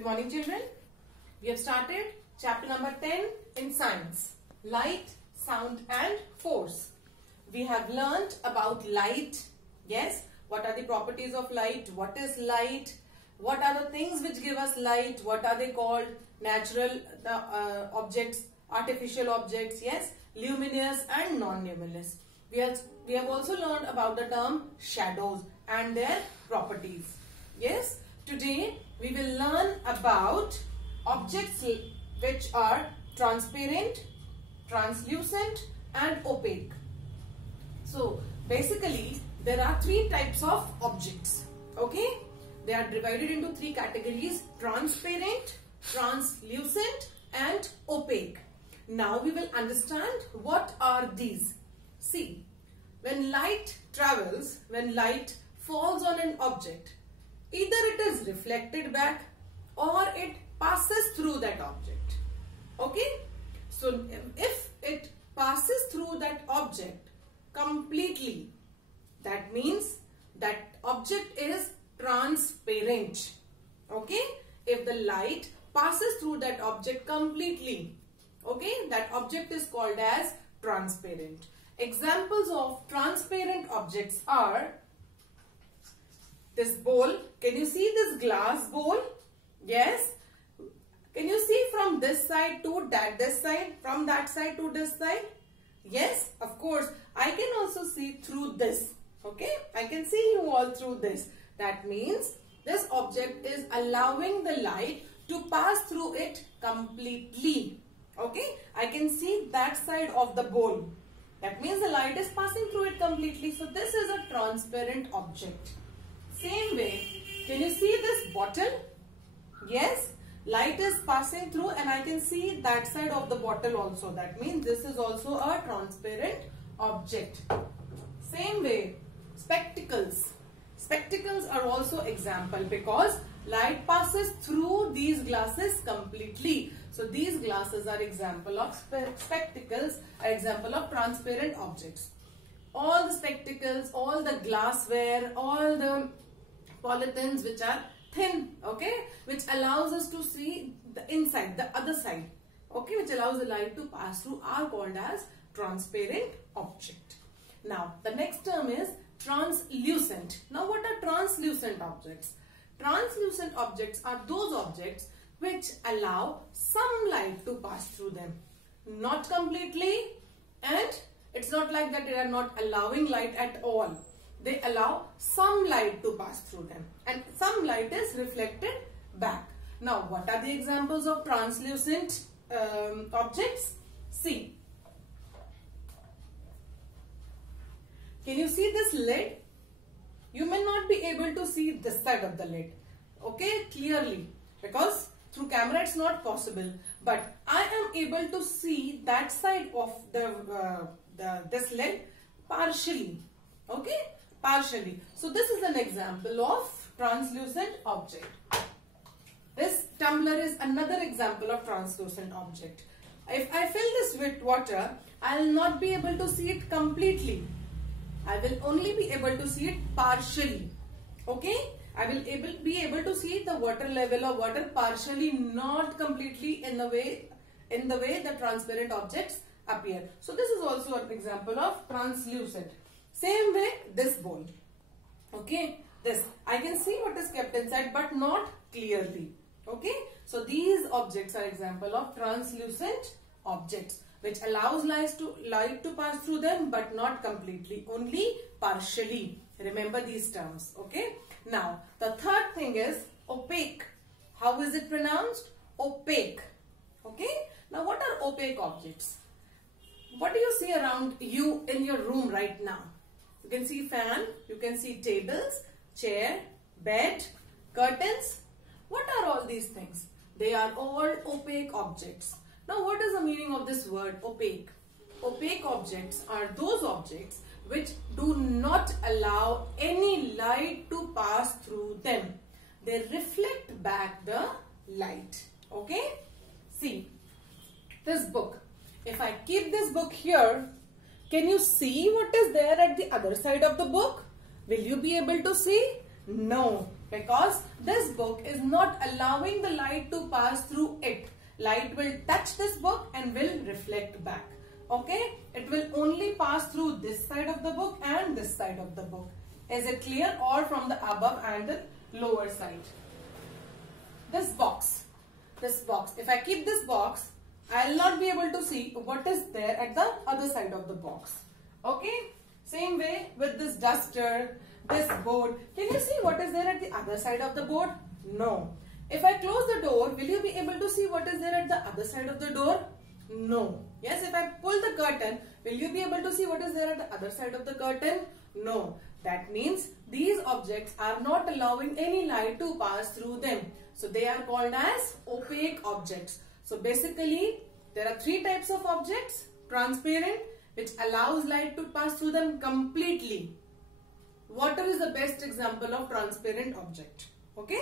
Good morning, children. We have started chapter number 10 in science, light, sound and force. We have learnt about light. Yes, what are the properties of light? What is light? What are the things which give us light? What are they called? Natural objects, artificial objects, yes, luminous and non-luminous. We have also learned about the term shadows and their properties. Yes, today we will learn about objects which are transparent, translucent and opaque. So basically there are three types of objects. Okay, they are divided into three categories: transparent, translucent and opaque. Now we will understand what are these. See, when light travels, when light falls on an object, either it is reflected back or it passes through that object. Okay, so if it passes through that object completely, that means that object is transparent. Okay, if the light passes through that object completely, okay, that object is called as transparent. Examples of transparent objects are this bowl. Can you see this glass bowl? Yes. Can you see from this side to this side, from that side to this side? Yes, of course. I can also see through this. Okay, I can see you all through this. That means this object is allowing the light to pass through it completely. Okay, I can see that side of the bowl. That means the light is passing through it completely. So this is a transparent object. Same way, can you see this bottle? Yes, light is passing through and I can see that side of the bottle also. That means this is also a transparent object. Same way, spectacles. Spectacles are also example because light passes through these glasses completely. So these glasses are example of spectacles, are example of transparent objects. All the spectacles, all the glassware, all the polythenes which are thin, okay, which allows us to see the inside, the other side, okay, which allows the light to pass through, are called as transparent object. Now the next term is translucent. Now what are translucent objects? Translucent objects are those objects which allow some light to pass through them. Not completely, and it's not like that they are not allowing light at all. They allow some light to pass through them and some light is reflected back. Now what are the examples of translucent objects? See, can you see this lid? You may not be able to see this side of the lid, okay, clearly, because through camera it's not possible, but I am able to see that side of this lid partially, okay, partially. So this is an example of translucent object. This tumbler is another example of translucent object. If I fill this with water, I will not be able to see it completely. I will only be able to see it partially. Okay, I will be able to see the water level of water partially, not completely in the way the transparent objects appear. So this is also an example of translucent. Same way, this bowl. Okay, this I can see what is kept inside but not clearly. Okay, so these objects are example of translucent objects which allows light to pass through them but not completely, only partially. Remember these terms. Okay, now the third thing is opaque. How is it pronounced? Opaque. Okay, now what are opaque objects? What do you see around you in your room right now? You can see fan, you can see tables, chair, bed, curtains. What are all these things? They are all opaque objects. Now what is the meaning of this word opaque? Opaque objects are those objects which do not allow any light to pass through them. They reflect back the light. Okay? See, this book. If I keep this book here, can you see what is there at the other side of the book? Will you be able to see? No. Because this book is not allowing the light to pass through it. Light will touch this book and will reflect back. Okay? It will only pass through this side of the book and this side of the book. Is it clear? Or from the above and the lower side. This box. If I keep this box, I will not be able to see what is there at the other side of the box. Okay? Same way with this duster, this board. Can you see what is there at the other side of the board? No. If I close the door, will you be able to see what is there at the other side of the door? No. Yes, if I pull the curtain, will you be able to see what is there at the other side of the curtain? No. That means these objects are not allowing any light to pass through them. So they are called as opaque objects. So basically, there are three types of objects. Transparent, which allows light to pass through them completely. Water is the best example of transparent object. Okay?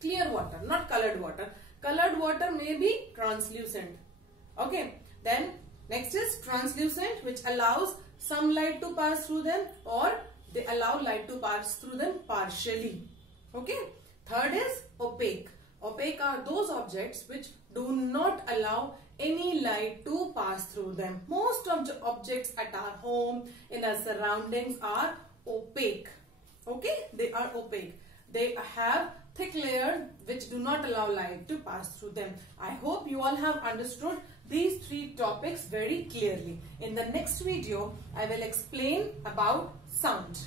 Clear water, not colored water. Colored water may be translucent. Okay? Then, next is translucent, which allows some light to pass through them, or they allow light to pass through them partially. Okay? Third is opaque. Opaque are those objects which do not allow any light to pass through them. Most of the objects at our home, in our surroundings are opaque. Okay? They are opaque. They have thick layer which do not allow light to pass through them. I hope you all have understood these three topics very clearly. In the next video, I will explain about sound.